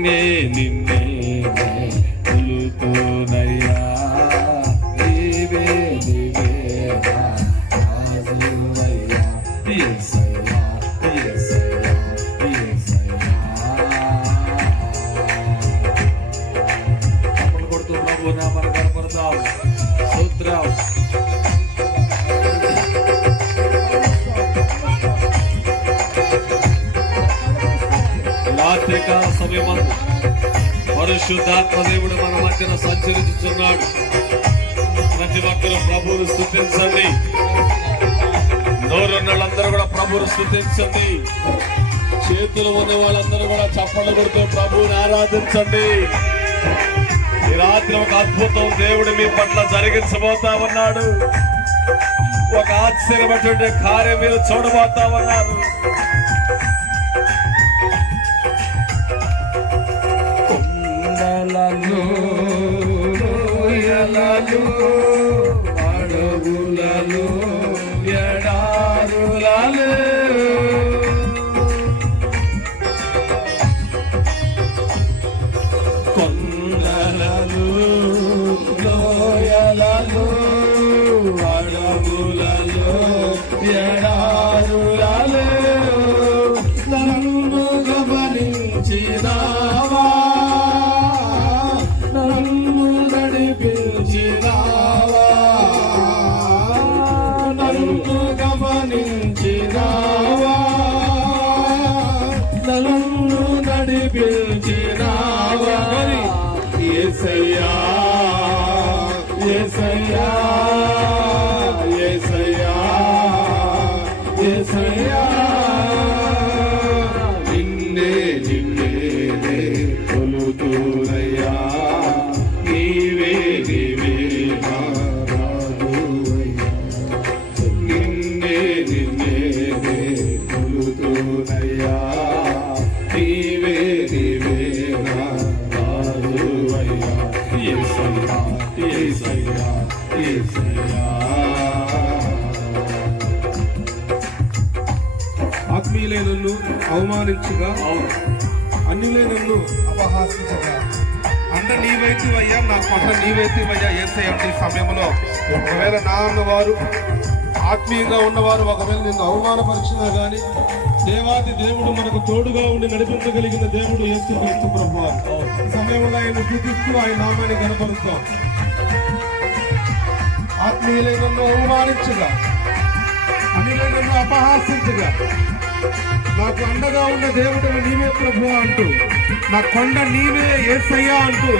నిన్నే నిన్నే రాత్రికాల సమయం పరిశుద్ధాత్మ దేవుడు మన మధ్యన సంచరించుతున్నాడు ప్రతి ఒక్కరు ప్రభువును స్థుతించండి నోరున్న వాళ్ళందరూ కూడా ప్రభువును స్థుతించండి చేతులు ఉన్న వాళ్ళందరూ కూడా చప్పట్లు కొడుతూ ప్రభువుని ఆరాధించండి. ఈ రాత్రి ఒక అద్భుతం దేవుడు మీ పట్ల జరిగించబోతా ఉన్నాడు. ఒక ఆశ్చర్యమైనటువంటి కార్యం మీరు చూడబోతా ఉన్నారు. కొండలలో లోయలలో అడవులలో ఎడారులలో. కొండలలో లోయలలో అడవులలో ఎడారులలో నడిపించినావా నన్ను అవమానించగా అన్యులే నన్ను అపహాసించగా. అండ నీవైతివయ్యా నా పట్ల నీవైతివయ్యా ఏసయ్య అంటే ఈ సమయంలో? ఒకవేళ నా అన్నవారు ఆత్మీయంగా ఉన్నవారు ఒకవేళ నిన్ను అవమానపరిచినా గాని దేవాది దేవుడు మనకు తోడుగా ఉండి నడిపించగలిగిన దేవుడు యేసు క్రీస్తు ప్రభు సమయంలో ఆయన స్థుతిస్తూ ఆయన నామాన్ని కనపరుస్తాం ఆత్మీయులే నన్ను అవమానించగా అన్యులే నన్ను అపహాసించగా నాకు అండగా ఉన్న దేవుడు నీవే ప్రభు అంటూ నా కొండ నీవే ఏసయ్యా అంటూ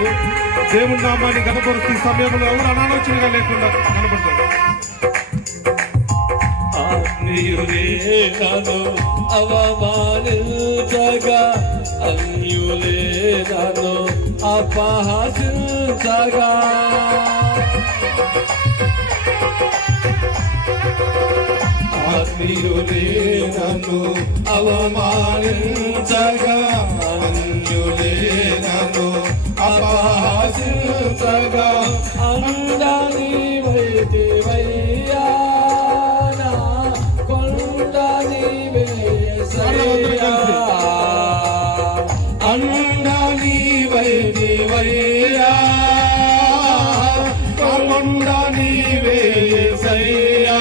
దేవుడి నామాన్ని కనపరుస్తూ ఈ సమయంలో ఎవరు అనాలోచనగా లేకుండా కనపడతారు ఆత్మీయులే అవమానించగా అన్యులే నన్ను అపహసించగా. ఆత్మీయులే నన్ను అవమానించగా అన్యులే నన్ను అపహసించగా అందని వైటి వయ్యా నా కొండని అందని వైటి వయ్యా కొండని వేసయ్యా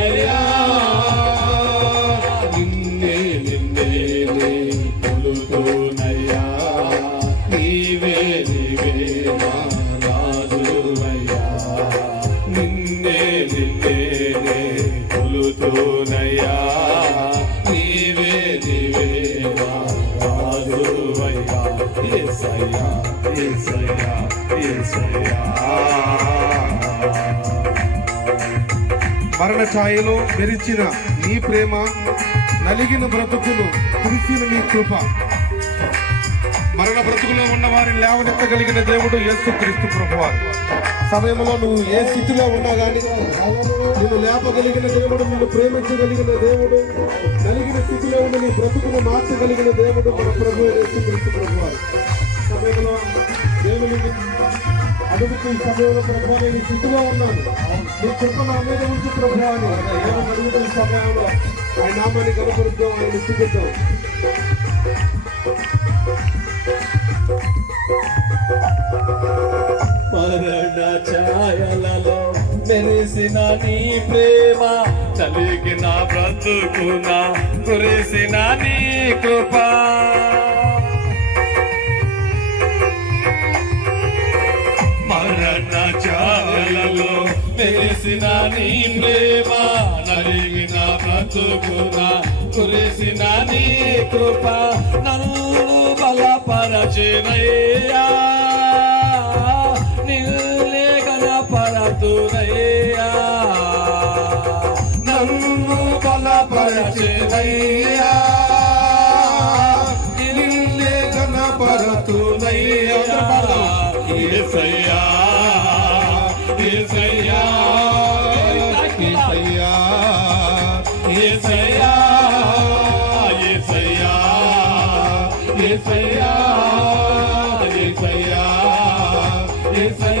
మరణ ఛాయలో మెరిచిన నీ ప్రేమ నలిగిన బ్రతుకులు కురిసిన నీ కృప. మరణ బ్రతుకులో ఉన్న వారిని లేవనెత్తగలిగిన దేవుడు యేసు క్రీస్తు ప్రభువారు. సమయంలో నువ్వు ఏ స్థితిలో ఉన్నా కానీ నిన్ను లేపగలిగిన దేవుడు నిన్ను ప్రేమించగలిగిన దేవుడు కలిగిన స్థితిలో ఉన్న నీ బ్రతుకును మార్చగలిగిన దేవుడు మన ప్రభు యేసు క్రీస్తు సమయంలో దేవుని అడుగుతూ ఈ సమయంలో ప్రభు నేను ఈ స్థితిలో ఉన్నాను నీ కృప నా మీద ఉంచు ప్రభు అని దేవుని అడుగుతున్న సమయంలో ఆయన నామాన్ని కనపరుద్దాం ఆయన స్థితిద్దాం మరణ ఛాయల తెలిసిన నీ ప్రేమ కలిగిన బ్రతుకున కురిసిన నీ కృప. మరణ చాలలో తెలిసిన నీ ప్రేమ నలిగిన బ్రతుకున కురిసిన నీ కృప నన్ను బలపరచినయ్యా. బలపరచినయ్యా నిన్నే గణపరతునయ్యా యేసయ్యా యేసయ్యా యేసయ్యా యేసయ్యా యేసయ్యా యేసయ్యా యేసయ్యా యేసయ్యా